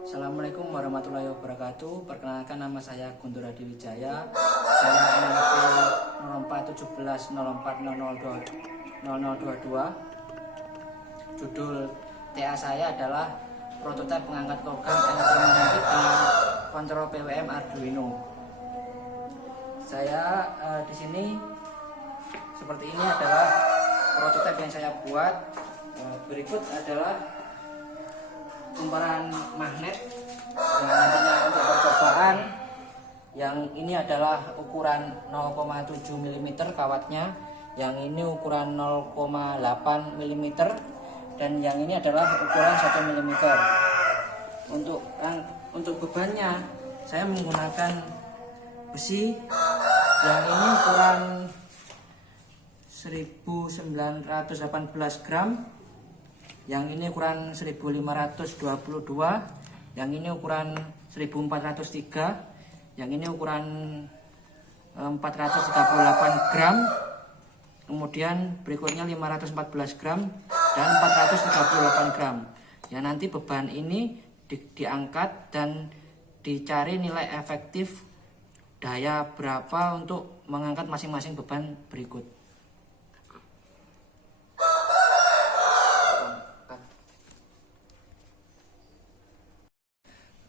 Assalamualaikum warahmatullahi wabarakatuh. Perkenalkan, nama saya Guntur Hadi Wijaya. Saya NPWP 0417040022. Judul TA saya adalah prototipe pengangkat logam elektromagnetik dengan kontrol PWM Arduino. Saya di sini seperti ini adalah prototipe yang saya buat. Berikut adalah kumparan magnet yang nantinya untuk percobaan. Yang ini adalah ukuran 0,7 mm kawatnya, yang ini ukuran 0,8 mm, dan yang ini adalah ukuran 1 mm. Untuk bebannya saya menggunakan besi yang ini ukuran 1918 gram, yang ini ukuran 1522, yang ini ukuran 1403, yang ini ukuran 438 gram, kemudian berikutnya 514 gram dan 438 gram. Ya, nanti beban ini diangkat dan dicari nilai efektif daya berapa untuk mengangkat masing-masing beban berikut.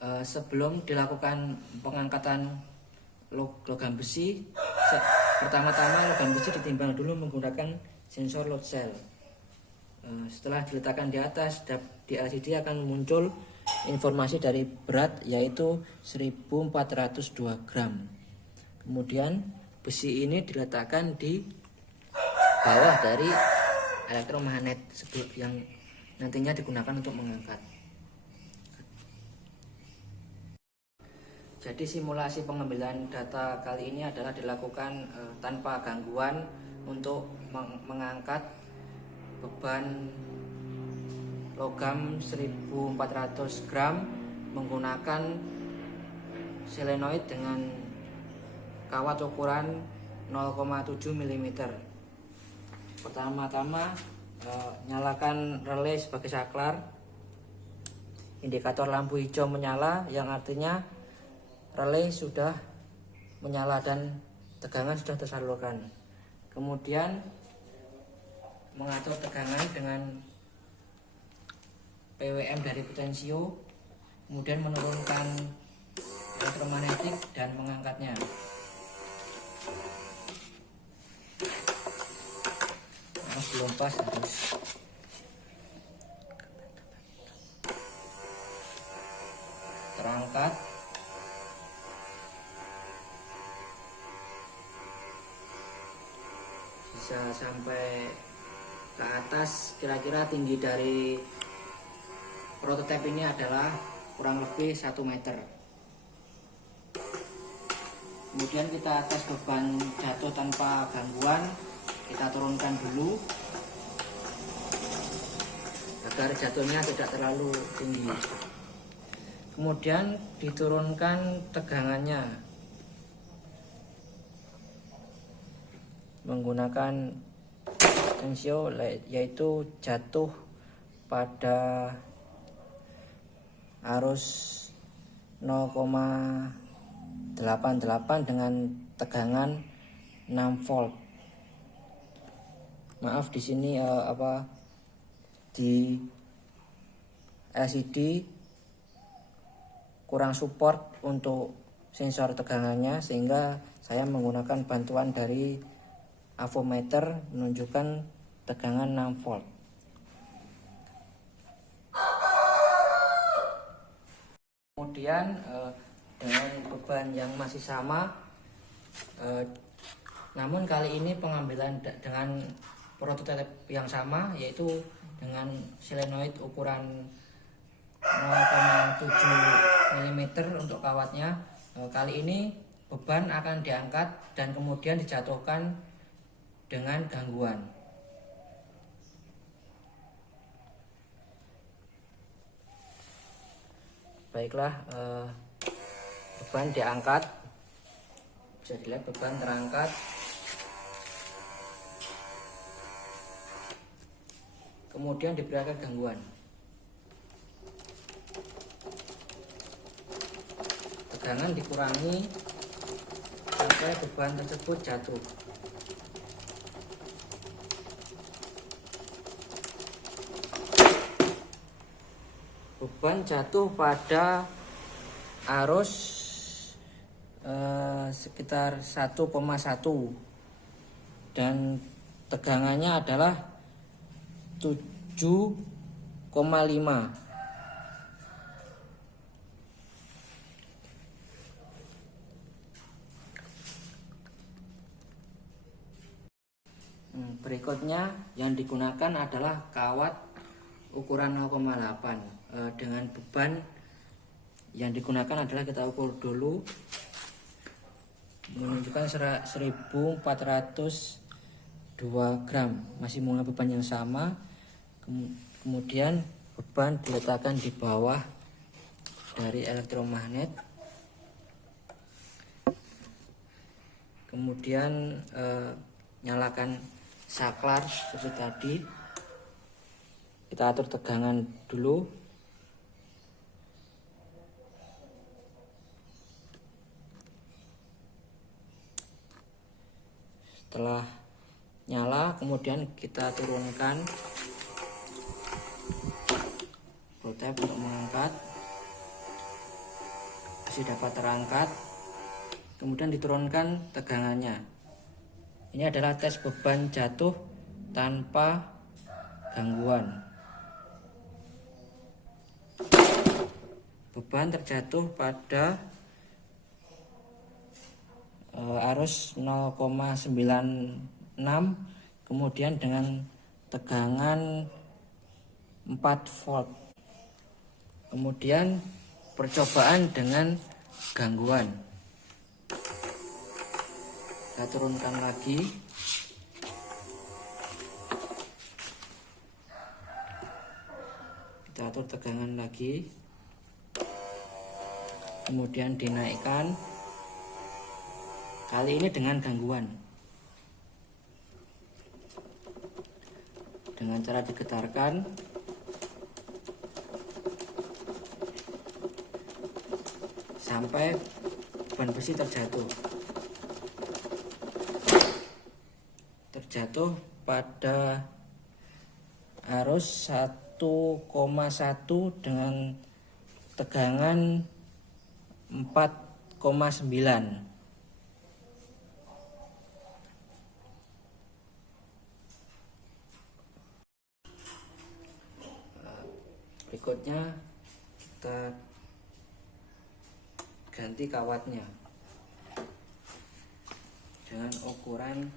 Sebelum dilakukan pengangkatan logam besi, pertama-tama logam besi ditimbang dulu menggunakan sensor load cell. Setelah diletakkan di atas, di LCD akan muncul informasi dari berat, yaitu 1402 gram. Kemudian besi ini diletakkan di bawah dari elektromagnet yang nantinya digunakan untuk mengangkat. Jadi simulasi pengambilan data kali ini adalah dilakukan tanpa gangguan untuk mengangkat beban logam 1400 gram menggunakan solenoid dengan kawat ukuran 0,7 mm. Pertama-tama nyalakan relay sebagai saklar. Indikator lampu hijau menyala, yang artinya relay sudah menyala dan tegangan sudah tersalurkan. Kemudian mengatur tegangan dengan PWM dari potensio, kemudian menurunkan elektromagnetik dan mengangkatnya. Belum pas, harus terangkat. Bisa sampai ke atas. Kira-kira tinggi dari prototipe ini adalah kurang lebih 1 meter. Kemudian kita tes beban jatuh tanpa gangguan. Kita turunkan dulu agar jatuhnya tidak terlalu tinggi. Kemudian diturunkan tegangannya menggunakan potensio, yaitu jatuh pada arus 0,88 dengan tegangan 6 volt. Maaf, di sini di LCD kurang support untuk sensor tegangannya, sehingga saya menggunakan bantuan dari avometer menunjukkan tegangan 6 volt. Kemudian dengan beban yang masih sama, namun kali ini pengambilan dengan prototipe yang sama, yaitu dengan solenoid ukuran 0,7 mm untuk kawatnya. Kali ini beban akan diangkat dan kemudian dijatuhkan dengan gangguan. Baiklah, beban diangkat. Bisa dilihat beban terangkat. Kemudian diberikan gangguan. tegangan dikurangi sampai beban tersebut jatuh. Beban jatuh pada arus sekitar 1,1 dan tegangannya adalah 7,5. Berikutnya yang digunakan adalah kawat ukuran 0,8 dengan beban yang digunakan adalah kita ukur dulu, menunjukkan 1402 gram, masih menggunakan beban yang sama. Kemudian beban diletakkan di bawah dari elektromagnet. Kemudian nyalakan saklar seperti tadi. Kita atur tegangan dulu. Setelah nyala, kemudian kita turunkan protap untuk mengangkat. Masih dapat terangkat. Kemudian diturunkan tegangannya. Ini adalah tes beban jatuh tanpa gangguan. Beban terjatuh pada arus 0,96, kemudian dengan tegangan 4 volt. Kemudian percobaan dengan gangguan. Kita turunkan lagi. Kita atur tegangan lagi. Kemudian dinaikkan. Kali ini dengan gangguan. Dengan cara digetarkan. Sampai beban besi terjatuh. Terjatuh pada arus 1,1 dengan tegangan 4,9. Berikutnya kita ganti kawatnya dengan ukuran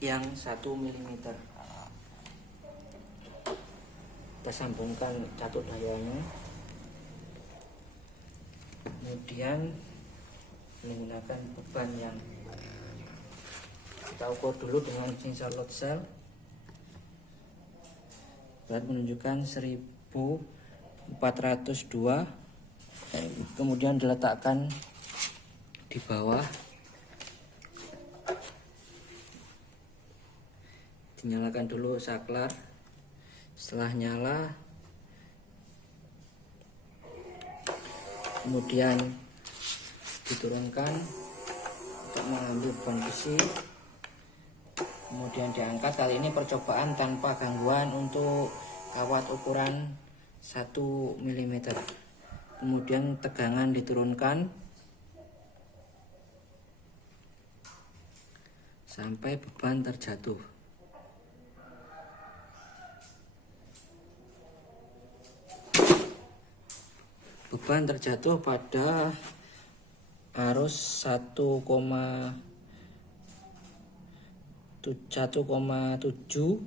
yang 1 mm. Kita sambungkan catu dayanya, kemudian menggunakan beban yang kita ukur dulu dengan sensor load cell. Berat menunjukkan 1402. Kemudian diletakkan di bawah. Dinyalakan dulu saklar. Setelah nyala, kemudian diturunkan untuk mengambil beban besi. Kemudian diangkat. Kali ini percobaan tanpa gangguan untuk kawat ukuran 1 mm. Kemudian tegangan diturunkan sampai beban terjatuh. Beban terjatuh pada arus 1,7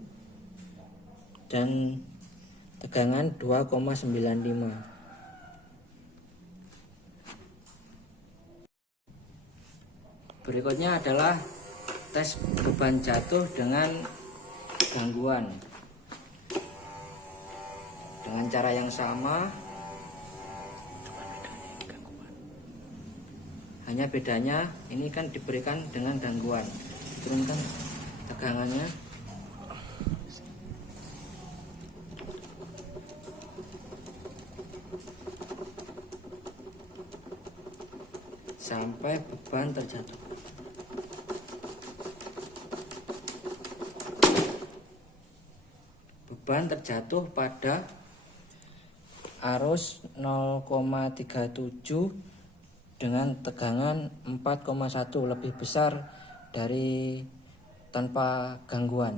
dan tegangan 2,95. Berikutnya adalah tes beban jatuh dengan gangguan. Dengan cara yang sama, hanya bedanya ini kan diberikan dengan gangguan. Turunkan tegangannya. sampai beban terjatuh. Beban terjatuh pada arus 0,37 dengan tegangan 4,1, lebih besar dari tanpa gangguan.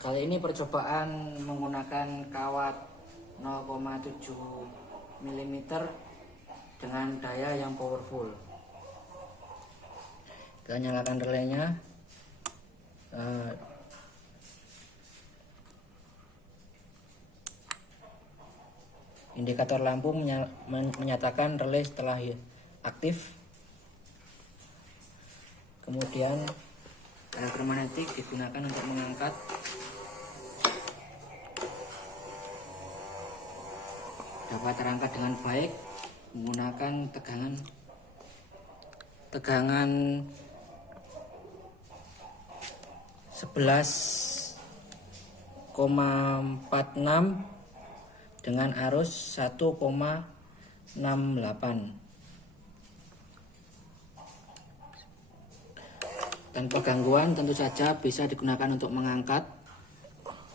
Kali ini percobaan menggunakan kawat 0,7 mm dengan daya yang powerful. Kita nyalakan relaynya. Indikator lampu menyatakan relay telah aktif. Kemudian elektromagnetik digunakan untuk mengangkat. Dapat terangkat dengan baik menggunakan tegangan 11,46 dengan arus 1,68. Tanpa gangguan tentu saja bisa digunakan untuk mengangkat.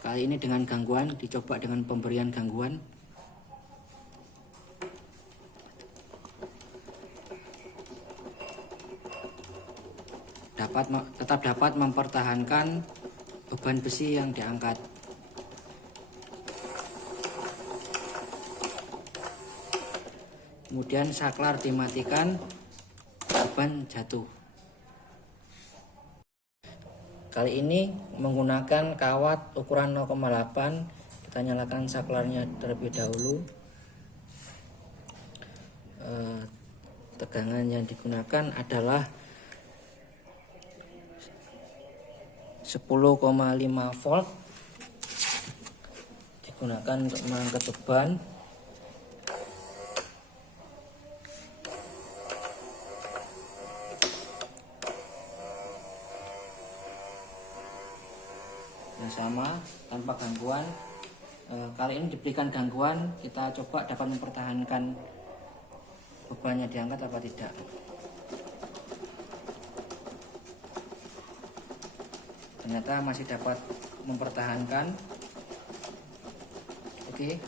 Kali ini dengan gangguan, dicoba dengan pemberian gangguan. Tetap dapat mempertahankan beban besi yang diangkat. Kemudian saklar dimatikan, beban jatuh. Kali ini menggunakan kawat ukuran 0,8. Kita nyalakan saklarnya terlebih dahulu. Tegangan yang digunakan adalah 10,5 volt, digunakan untuk mengangkat beban. Yang sama tanpa gangguan. Kali ini diberikan gangguan, kita coba dapat mempertahankan bebannya diangkat apa tidak. Ternyata masih dapat mempertahankan. Oke.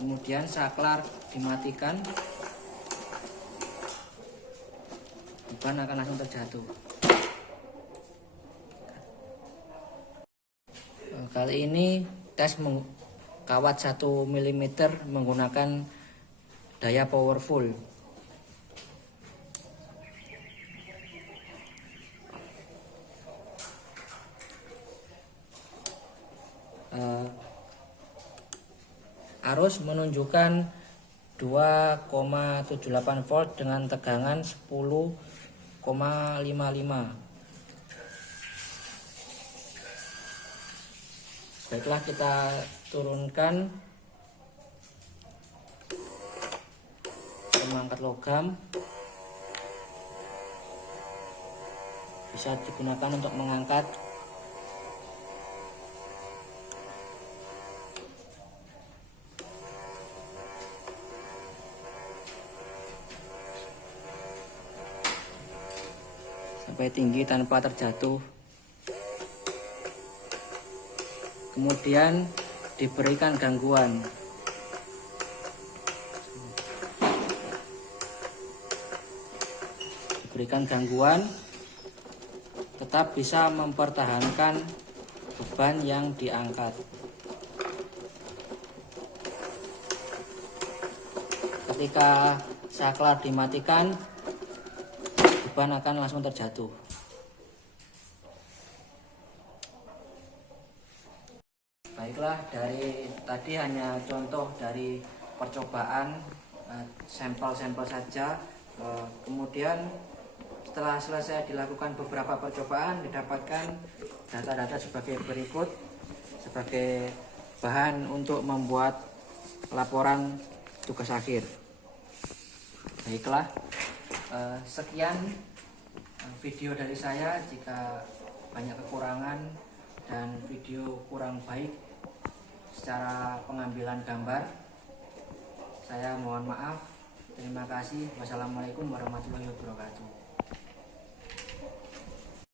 Kemudian saklar dimatikan, beban akan langsung terjatuh. Kali ini tes kawat 1 mm menggunakan daya powerful. Arus menunjukkan 2,78 volt dengan tegangan 10,55. Baiklah, kita turunkan pemangkat logam. Bisa digunakan untuk mengangkat. Sampai tinggi tanpa terjatuh. Kemudian diberikan gangguan. Tetap bisa mempertahankan beban yang diangkat. Ketika saklar dimatikan, beban akan langsung terjatuh. Baiklah, dari tadi hanya contoh dari percobaan sampel-sampel saja. Kemudian setelah selesai dilakukan beberapa percobaan, didapatkan data-data sebagai berikut sebagai bahan untuk membuat laporan tugas akhir. Baiklah, sekian video dari saya. Jika banyak kekurangan dan video kurang baik, secara pengambilan gambar. Saya mohon maaf. Terima kasih. Wassalamualaikum warahmatullahi wabarakatuh.